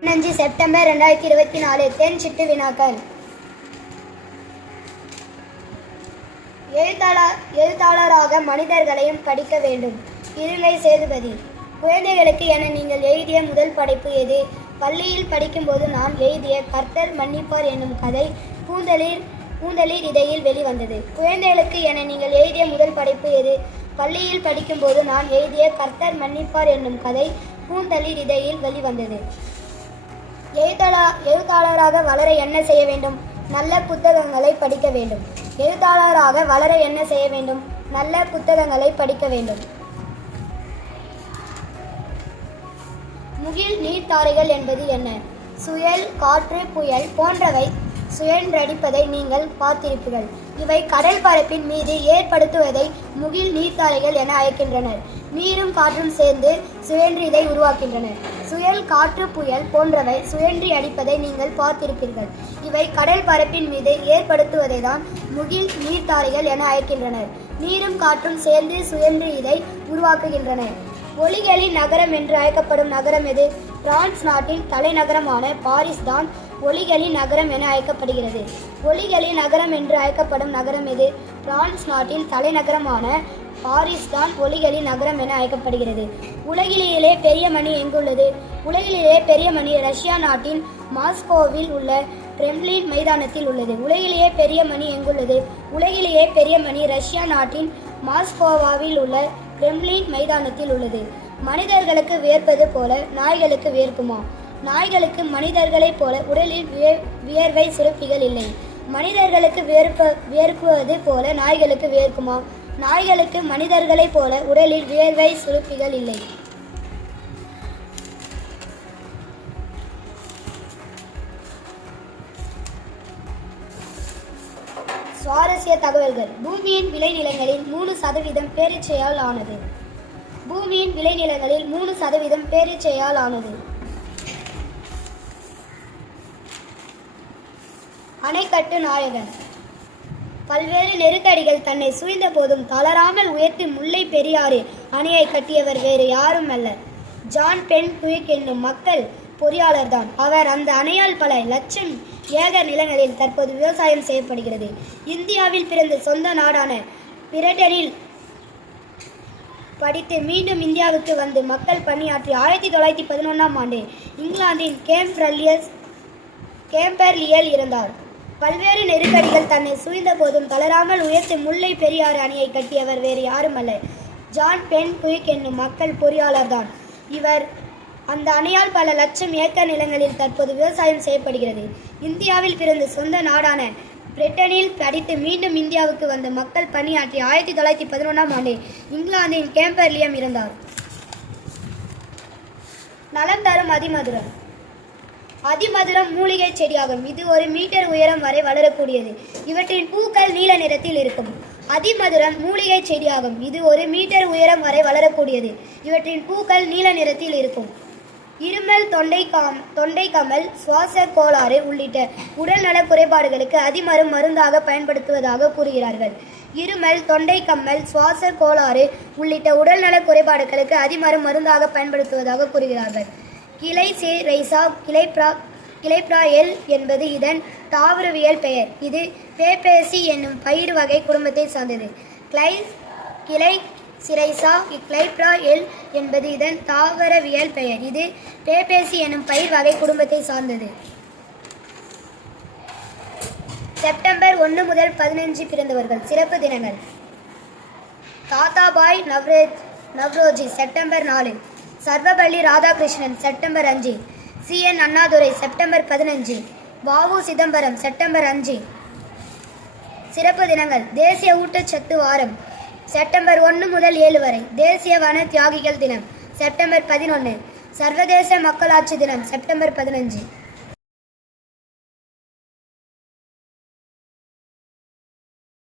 பதினஞ்சு செப்டம்பர் ரெண்டாயிரத்தி இருபத்தி நாலு தென் சிட்டு வினாக்கள். எழுத்தாளர் எழுத்தாளராக மனிதர்களையும் படிக்க வேண்டும். இருளை சேதுபதி. குழந்தைகளுக்கு என நீங்கள் எழுதிய முதல் படைப்பு எது? பள்ளியில் படிக்கும்போது நான் எழுதிய கர்த்தர் மன்னிப்பார் என்னும் கதை பூந்தளிர் பூந்தளிர் இடையில் வெளிவந்தது. குழந்தைகளுக்கு என நீங்கள் எழுதிய முதல் படைப்பு எது? பள்ளியில் படிக்கும்போது நான் எழுதிய கர்த்தர் மன்னிப்பார் என்னும் கதை பூந்தளிர் இடையில் வெளிவந்தது. எழுத்தாளா எழுத்தாளராக வளர என்ன செய்ய வேண்டும்? நல்ல புத்தகங்களை படிக்க வேண்டும். எழுத்தாளராக வளர என்ன செய்ய வேண்டும்? நல்ல புத்தகங்களை படிக்க வேண்டும். முகில் நீர்த்தாரைகள் என்பது என்ன? சுயல் காற்று புயல் போன்றவை சுழன்றடிப்பதை நீங்கள் பார்த்திருப்பீர்கள். இவை கடல் பரப்பின் மீது ஏற்படுத்துவதை முகில் நீர்த்தாரைகள் என அழைக்கின்றனர். நீரும் காற்றும் சேர்ந்து சுழன்று இதை உருவாக்கின்றன சுயல் காற்று புயல் போன்றவை சுழன்றி அடிப்பதை நீங்கள் பார்த்திருப்பீர்கள். இவை கடல் பரப்பின் மீது ஏற்படுத்துவதை தான் முகில் நீர்த்தாரைகள் என அழைக்கின்றனர். நீரும் காற்றும் சேர்ந்து சுழன்று இதை உருவாக்குகின்றன. ஒளிகளின் நகரம் என்று அழைக்கப்படும் நகரம் எது? பிரான்ஸ் நாட்டின் தலைநகரமான பாரிஸ் தான் ஒலிகளின் நகரம் என அழைக்கப்படுகிறது. ஒலிகளின் நகரம் என்று அழைக்கப்படும் நகரம் எது? பிரான்ஸ் நாட்டின் தலைநகரமான பாரிஸ் தான் ஒலிகளின் நகரம் என அழைக்கப்படுகிறது. உலகிலேயே பெரிய மணி எங்குள்ளது? உலகிலேயே பெரிய மணி ரஷ்யா நாட்டின் மாஸ்கோவில் உள்ள கிரெம்லின் மைதானத்தில் உள்ளது. உலகிலேயே பெரிய மணி எங்குள்ளது? உலகிலேயே பெரிய மணி ரஷ்யா நாட்டின் மாஸ்கோவாவில் உள்ள கிரெம்லின் மைதானத்தில் உள்ளது. மனிதர்களுக்கு வியர்ப்பது போல நாய்களுக்கு வியர்க்குமா நாய்களுக்கு மனிதர்களைப் போல உடலில் வியர்வை சுரப்பிகள் இல்லை. மனிதர்களுக்கு வியர்ப்ப வியர்க்குவது போல நாய்களுக்கு வியர்க்குமா? நாய்களுக்கு மனிதர்களைப் போல உடலில் வியர்வை சுரப்பிகள் இல்லை. சுவாரஸ்ய தகவல்கள். பூமியின் விளைநிலங்களில் மூணு சதவீதம் பேரீச்சையால் ஆனது. பூமியின் விளைநிலங்களில் மூணு சதவீதம் பேரீச்சையால் ஆனது. அணைக்கட்டு நாயகன். பல்வேறு நெருக்கடிகள் தன்னை சூழ்ந்த போதும் தளராமல் உயர்த்தி முல்லை பெரியாறு அணையை கட்டியவர் வேறு யாரும் அல்ல. ஜான் பென் குயிக் என்னும் மக்கள் பொறியாளர்தான். அவர் அந்த அணையால் பல லட்சம் ஏகர் நிலங்களில் தற்போது விவசாயம் செய்யப்படுகிறது. இந்தியாவில் பிறந்த சொந்த நாடான பிரிட்டனில் படித்து மீண்டும் இந்தியாவுக்கு வந்து மக்கள் பணியாற்றி ஆயிரத்தி தொள்ளாயிரத்தி பதினொன்றாம் ஆண்டு இங்கிலாந்தின் கேம்ப்ரல்லியஸ் கேம்பர்லியல் இருந்தார் பல்வேறு நெருக்கடிகள் தன்னை சூழ்ந்த போதும் தளராமல் உயர்த்தி முல்லை பெரியாறு அணியை கட்டியவர் வேறு யாரும் அல்ல. ஜான் பென் குயிக் என்னும் மக்கள் பொறியாளர்தான் இவர் அந்த அணையால் பல லட்சம் ஏக்கர் நிலங்களில் தற்போது விவசாயம் செய்யப்படுகிறது. இந்தியாவில் பிறந்த சொந்த நாடான பிரிட்டனில் படித்து மீண்டும் இந்தியாவுக்கு வந்த மக்கள் பணியாற்றி ஆயிரத்தி தொள்ளாயிரத்தி பதினொன்றாம் ஆண்டு இங்கிலாந்தின் கேம்பர்லியம் இருந்தார் நலம் தரும் அதிமதுரம். அதிமதுரம் மூலிகை செடியாகும். இது ஒரு மீட்டர் உயரம் வரை வளரக்கூடியது. இவற்றின் பூக்கள் நீல நிறத்தில் இருக்கும். அதிமதுரம் மூலிகை செடியாகும். இது ஒரு மீட்டர் உயரம் வரை வளரக்கூடியது. இவற்றின் பூக்கள் நீல நிறத்தில் இருக்கும். இருமல் தொண்டை காம் தொண்டை கமல் சுவாச கோளாறு உள்ளிட்ட உடல்நல குறைபாடுகளுக்கு அதிமரும் மருந்தாக பயன்படுத்துவதாக கூறுகிறார்கள். இருமல் தொண்டை கம்மல் சுவாச கோளாறு உள்ளிட்ட உடல்நல குறைபாடுகளுக்கு அதிமரும் மருந்தாக பயன்படுத்துவதாக கூறுகிறார்கள். கிளை சே ரைசா கிளைப்ரா கிளைப்ரா எல் என்பது இதன் தாவரவியல் பெயர். இது பேபேசி என்னும் பயிர் வகை குடும்பத்தை சார்ந்தது. கிளை கிளை சிரைசா கிளைப்ரா எல் என்பது இதன் தாவரவியல் பெயர். இது பேபேசி என்னும் பயிர் வகை குடும்பத்தை சார்ந்தது. செப்டம்பர் ஒன்று முதல் பதினஞ்சு பிறந்தவர்கள். சிறப்பு தினங்கள். தாத்தாபாய் நவ்ரோஜ் நவ்ரோஜி செப்டம்பர் நாலு. சர்வபள்ளி ராதாகிருஷ்ணன் செப்டம்பர் அஞ்சு. சி. என். அண்ணாதுரை செப்டம்பர் பதினஞ்சு. வாவு சிதம்பரம் செப்டம்பர் அஞ்சு. சிறப்பு தினங்கள். தேசிய ஊட்டச்சத்து வாரம். செப்டம்பர் ஒன்று முதல் ஏழு வரை. தேசிய வன தியாகிகள் தினம். செப்டம்பர் பதினொன்று சர்வதேச மக்களாட்சி தினம். செப்டம்பர் பதினஞ்சு.